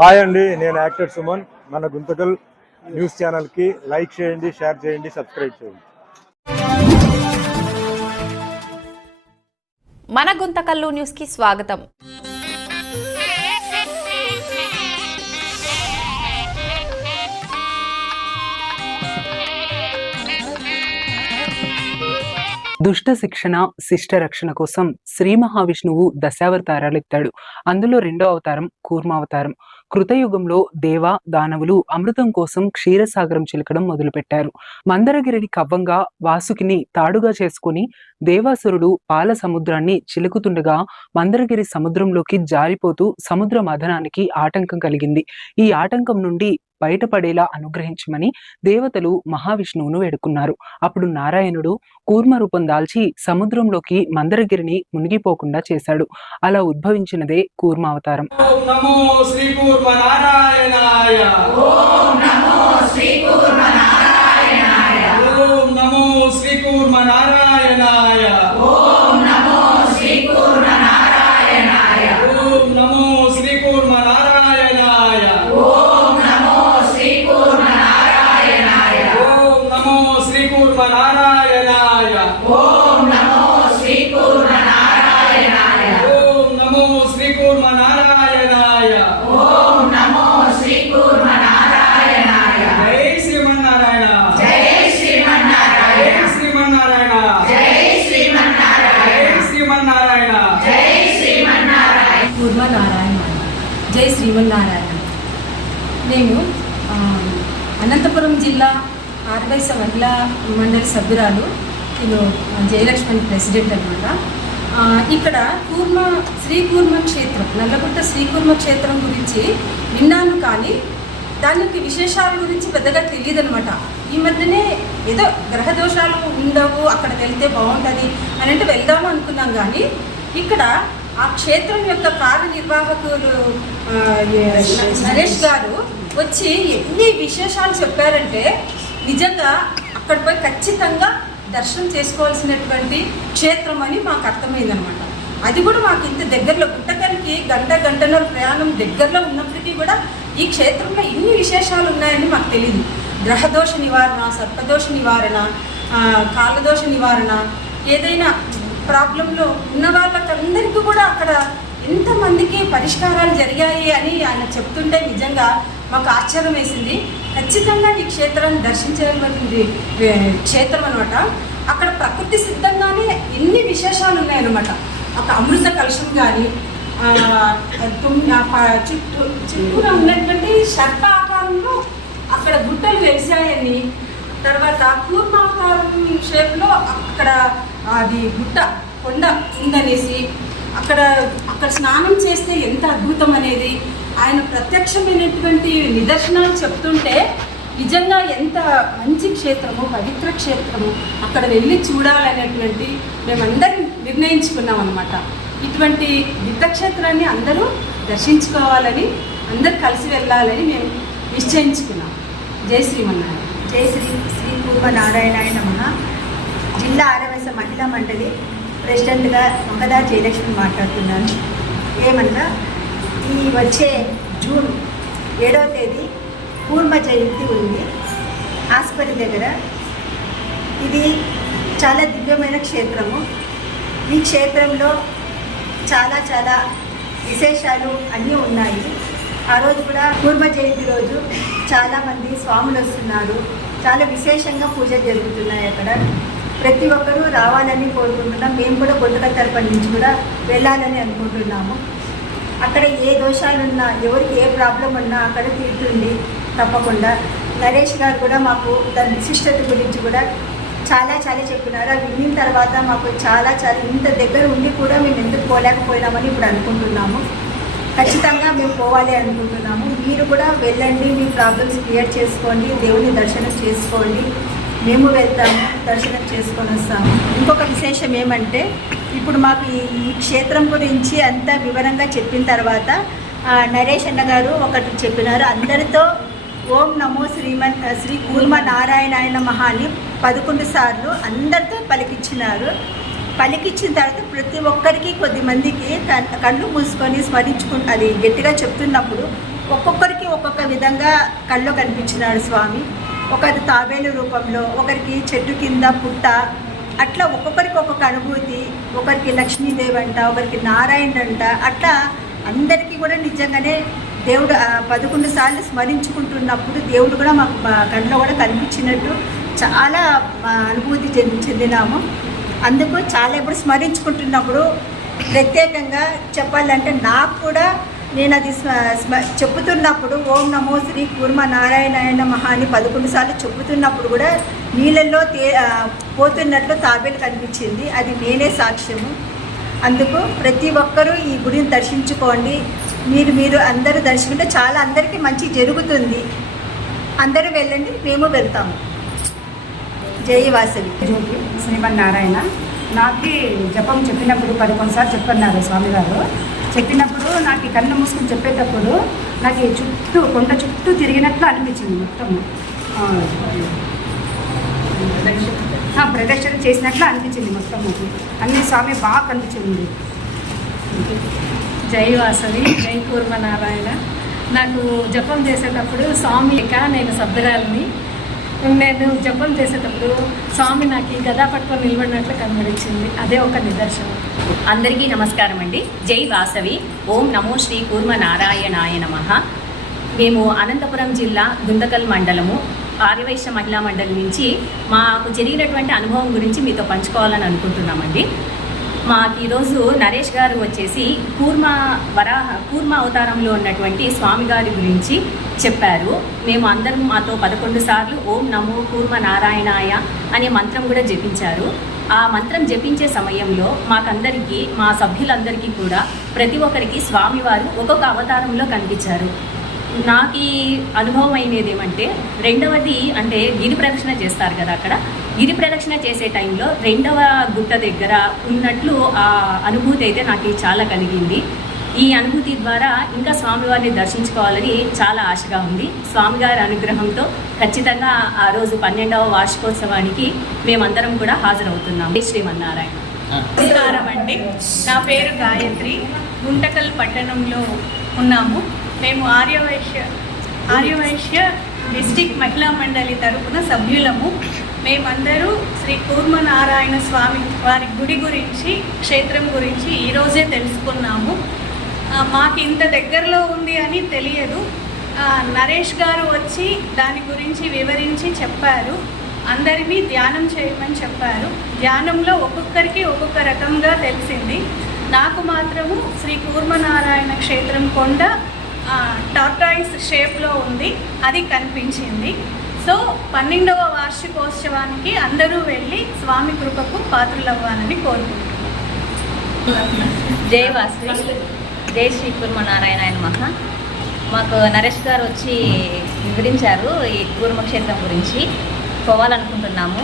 Hi అండి, నేను actor Suman. మన గుంతకల్ న్యూస్ ఛానల్కి లైక్ చేయండి, షేర్ చేయండి, సబ్స్క్రైబ్ చేయండి. మన గుంతకల్లు న్యూస్కి స్వాగతం. దుష్ట శిక్షణ శిష్ట రక్షణ కోసం శ్రీ మహావిష్ణువు దశావతారాలెత్తాడు. అందులో రెండో అవతారం కూర్మావతారం. కృతయుగంలో దేవ దానవులు అమృతం కోసం క్షీరసాగరం చిలకడం మొదలుపెట్టారు. మందరగిరిని కవ్వంగా వాసుకిని తాడుగా చేసుకుని దేవాసురుడు పాల సముద్రాన్ని చిలుకుతుండగా మందరగిరి సముద్రంలోకి జారిపోతూ సముద్ర మథనానికి ఆటంకం కలిగింది. ఈ ఆటంకం నుండి బయటపడేలా అనుగ్రహించమని దేవతలు మహావిష్ణువును వేడుకున్నారు. అప్పుడు నారాయణుడు కూర్మ రూపం దాల్చి సముద్రంలోకి మందరగిరిని మునిగిపోకుండా చేశాడు. అలా ఉద్భవించినదే కూర్మావతారం. జై శ్రీమన్నారాయణ. నేను అనంతపురం జిల్లా ఆర్వైస మహిళా మండలి సభ్యురాలు. నేను జయలక్ష్మణ్ ప్రెసిడెంట్ అనమాట. ఇక్కడ శ్రీకూర్మ క్షేత్రం, నల్లగుట్ట శ్రీకూర్మ క్షేత్రం గురించి విన్నాను, కానీ దానికి విశేషాల గురించి పెద్దగా తెలియదు అనమాట. ఈ మధ్యనే ఏదో గ్రహ దోషాలు ఉండవు, అక్కడ వెళ్తే బాగుంటుంది అని అంటే వెళ్దాము అనుకున్నాం. కానీ ఇక్కడ ఆ క్షేత్రం యొక్క కార్యనిర్వాహకులు నరేష్ గారు వచ్చి ఎన్ని విశేషాలు చెప్పారంటే నిజంగా అక్కడ పోయి ఖచ్చితంగా దర్శనం చేసుకోవాల్సినటువంటి క్షేత్రం అని మాకు అర్థమైందనమాట. అది కూడా మాకు ఇంత దగ్గరలో గుట్టకల్కి గంటన్నర ప్రయాణం దగ్గరలో ఉన్నప్పటికీ కూడా ఈ క్షేత్రంలో ఇన్ని విశేషాలు ఉన్నాయని మాకు తెలియదు. గ్రహదోష నివారణ, సర్పదోష నివారణ, కాలదోష నివారణ, ఏదైనా ప్రాబ్లంలో ఉన్న వాళ్ళకందరికీ కూడా అక్కడ ఎంతమందికి పరిష్కారాలు జరిగాయి అని ఆయన చెప్తుంటే నిజంగా మాకు ఆశ్చర్యం వేసింది. ఖచ్చితంగా ఈ క్షేత్రాన్ని దర్శించవలసిన క్షేత్రం అనమాట. అక్కడ ప్రకృతి సిద్ధంగానే ఎన్ని విశేషాలు ఉన్నాయన్నమాట. ఒక అమృత కలశం కానీ, చుట్టూరా ఉన్నటువంటి సర్ప ఆకారంలో అక్కడ గుట్టలు వెలిసాయని, తర్వాత కూర్మాకారం షేప్లో అక్కడ అది గుట్ట కొండ ఉందనేసి, అక్కడ స్నానం చేస్తే ఎంత అద్భుతం అనేది ఆయన ప్రత్యక్షమైనటువంటి నిదర్శనాలు చెప్తుంటే నిజంగా ఎంత మంచి క్షేత్రము, పవిత్ర క్షేత్రము, అక్కడ వెళ్ళి చూడాలనేటువంటి మేమందరం నిర్ణయించుకున్నాం అన్నమాట. ఇటువంటి దివ్యక్షేత్రాన్ని అందరూ దర్శించుకోవాలని, అందరూ కలిసి వెళ్ళాలని మేము నిశ్చయించుకున్నాం. జై శ్రీమన్నారాయణ. జై శ్రీ కూర్మ నారాయణాయ నమః. జిల్లా ఆరవైస మహిళా మండలి ప్రెసిడెంట్గా ఒకదా జయలక్ష్మి మాట్లాడుతున్నాను. ఏమన్నా ఈ వచ్చే జూన్ 7వ తేదీ కూర్మ జయంతి ఉంది ఆస్పత్రి దగ్గర. ఇది చాలా దివ్యమైన క్షేత్రము. ఈ క్షేత్రంలో చాలా చాలా విశేషాలు అన్నీ ఉన్నాయి. ఆ రోజు కూడా కూర్మ జయంతి రోజు చాలామంది స్వాములు వస్తున్నారు. చాలా విశేషంగా పూజలు జరుగుతున్నాయి అక్కడ. ప్రతి ఒక్కరూ రావాలని కోరుకుంటున్నాం. మేము కూడా గుంతకల్ తరపున నుంచి కూడా వెళ్ళాలని అనుకుంటున్నాము. అక్కడ ఏ దోషాలున్నా, ఎవరికి ఏ ప్రాబ్లం ఉన్నా అక్కడ తీరుతుంది తప్పకుండా. నరేష్ గారు కూడా మాకు దాని విశిష్టత గురించి కూడా చాలా చాలా చెప్పినారు. అది విన్న తర్వాత మాకు చాలా ఇంత దగ్గర ఉండి కూడా మేము ఎందుకు పోలేకపోయినామని ఇప్పుడు అనుకుంటున్నాము. ఖచ్చితంగా మేము పోవాలి అనుకుంటున్నాము. మీరు కూడా వెళ్ళండి, మీ ప్రాబ్లమ్స్ క్లియర్ చేసుకోండి, దేవుని దర్శనం చేసుకోండి. మేము వెళ్తాము, దర్శనం చేసుకొని వస్తాము. ఇంకొక విశేషం ఏమంటే, ఇప్పుడు మాకు ఈ క్షేత్రం గురించి అంతా వివరంగా చెప్పిన తర్వాత నరేష్ అన్న గారు ఒకటి చెప్పినారు. అందరితో ఓం నమో శ్రీ కూర్మ నారాయణాయ నమః అని 11 సార్లు అందరితో పలికించినారు. పలికిచ్చిన తర్వాత ప్రతి ఒక్కరికి కొద్దిమందికి కళ్ళు మూసుకొని అది గట్టిగా చెప్తున్నప్పుడు ఒక్కొక్కరికి ఒక్కొక్క విధంగా కళ్ళు కనిపించినాడు స్వామి. ఒకరి తాబేలు రూపంలో, ఒకరికి చెట్టు కింద పుట్ట, అట్లా ఒక్కొక్కరికి ఒక్కొక్క అనుభూతి. ఒకరికి లక్ష్మీదేవి అంట, ఒకరికి నారాయణ అంట. అట్లా అందరికీ కూడా నిజంగానే దేవుడు 11 సార్లు స్మరించుకుంటున్నప్పుడు దేవుడు కూడా మాకు మా కళ్ళలో కూడా కనిపించినట్టు చాలా అనుభూతి చెందినాము. అందుకు చాలా ఇప్పుడు స్మరించుకుంటున్నప్పుడు ప్రత్యేకంగా చెప్పాలంటే నాకు కూడా నేను అది చెప్పుతున్నప్పుడు ఓం నమో శ్రీ కూర్మ నారాయణాయ నమః అని 11 సార్లు చెప్పుతున్నప్పుడు కూడా నీళ్ళల్లో పోతున్నట్లు తాబేలు కనిపించింది. అది నేనే సాక్ష్యము. అందుకు ప్రతి ఒక్కరూ ఈ గుడిని దర్శించుకోండి. మీరు అందరూ దర్శించుకుంటే చాలా అందరికీ మంచి జరుగుతుంది. అందరూ వెళ్ళండి, మేము వెళ్తాము. జై వాసవి. జ్యోతి శ్రీమన్నారాయణ. నాకే జపం చెప్పినప్పుడు 11 సార్లు చెప్పన్నారు స్వామిగారు. చెప్పినప్పుడు నాకు కళ్ళు మూసుకుని చెప్పేటప్పుడు నాకు చుట్టూ కొండ చుట్టూ తిరిగినట్లు అనిపించింది. మొత్తము ప్రదక్షిణ చేసినట్లు అనిపించింది. మొత్తం అన్ని స్వామి బాగా కనిపించింది. జై వాసవి, జై కూర్మనారాయణ. నాకు జపం చేసేటప్పుడు స్వామి లేక నేను సభ్యురాలని, నేను జపం చేసేటప్పుడు స్వామి నాకు గదా పట్టుకొని నిలబడినట్లు కనబడించింది. అదే ఒక నిదర్శనం. అందరికీ నమస్కారం అండి. జై వాసవి. ఓం నమో శ్రీ కూర్మ నారాయణాయ నమః. మేము అనంతపురం జిల్లా గుంతకల్ మండలము ఆర్యవైశ్య మహిళా మండలి నుంచి మాకు జరిగినటువంటి అనుభవం గురించి మీతో పంచుకోవాలని అనుకుంటున్నామండి. మాకు ఈరోజు నరేష్ గారు వచ్చేసి కూర్మ అవతారంలో ఉన్నటువంటి స్వామి గారి గురించి చెప్పారు. మేము అందరం మాతో 11 సార్లు ఓం నమో కూర్మ నారాయణాయ అనే మంత్రం కూడా జపించారు. ఆ మంత్రం జపించే సమయంలో మాకందరికీ, మా సభ్యులందరికీ కూడా ప్రతి ఒక్కరికి స్వామివారు ఒక్కొక్క అవతారంలో కనిపించారు. నాకు ఈ అనుభవం అయినది ఏమంటే, రెండవది అంటే గిరి ప్రదక్షిణ చేస్తారు కదా, అక్కడ గిరి ప్రదక్షిణ చేసే టైంలో 2వ గుట్ట దగ్గర ఉన్నట్లు ఆ అనుభూతి అయితే నాకు చాలా కలిగింది. ఈ అనుభూతి ద్వారా ఇంకా స్వామివారిని దర్శించుకోవాలని చాలా ఆశగా ఉంది. స్వామివారి అనుగ్రహంతో ఖచ్చితంగా ఆ రోజు 12వ వార్షికోత్సవానికి మేమందరం కూడా హాజరవుతున్నాం. శ్రీమన్నారాయణ. నమస్కారం అండి. నా పేరు గాయత్రి. గుంటకల్ పట్టణంలో ఉన్నాము. మేము ఆర్యవైశ్య డిస్టిక్ మహిళా మండలి తరపున సభ్యులము. మేమందరూ శ్రీ కూర్మనారాయణ స్వామి వారి గుడి గురించి, క్షేత్రం గురించి ఈరోజే తెలుసుకున్నాము. మాకు ఇంత దగ్గరలో ఉంది అని తెలియదు. నరేష్ గారు వచ్చి దాని గురించి వివరించి చెప్పారు. అందరినీ ధ్యానం చేయమని చెప్పారు. ధ్యానంలో ఒక్కొక్కరికి ఒక్కొక్క రకంగా తెలిసింది. నాకు మాత్రము శ్రీ కూర్మనారాయణ క్షేత్రం కొండ టార్టాయిస్ షేప్లో ఉంది, అది కనిపించింది. సో 12వ వార్షికోత్సవానికి అందరూ వెళ్ళి స్వామి కృపకు పాత్రలవ్వాలని కోరుకుంటున్నాను. జై వాసవి. జై శ్రీ కూర్మనారాయణ నమః. మాకు నరేష్ గారు వచ్చి వివరించారు ఈ కూర్మక్షేత్రం గురించి. పోవాలనుకుంటున్నాము.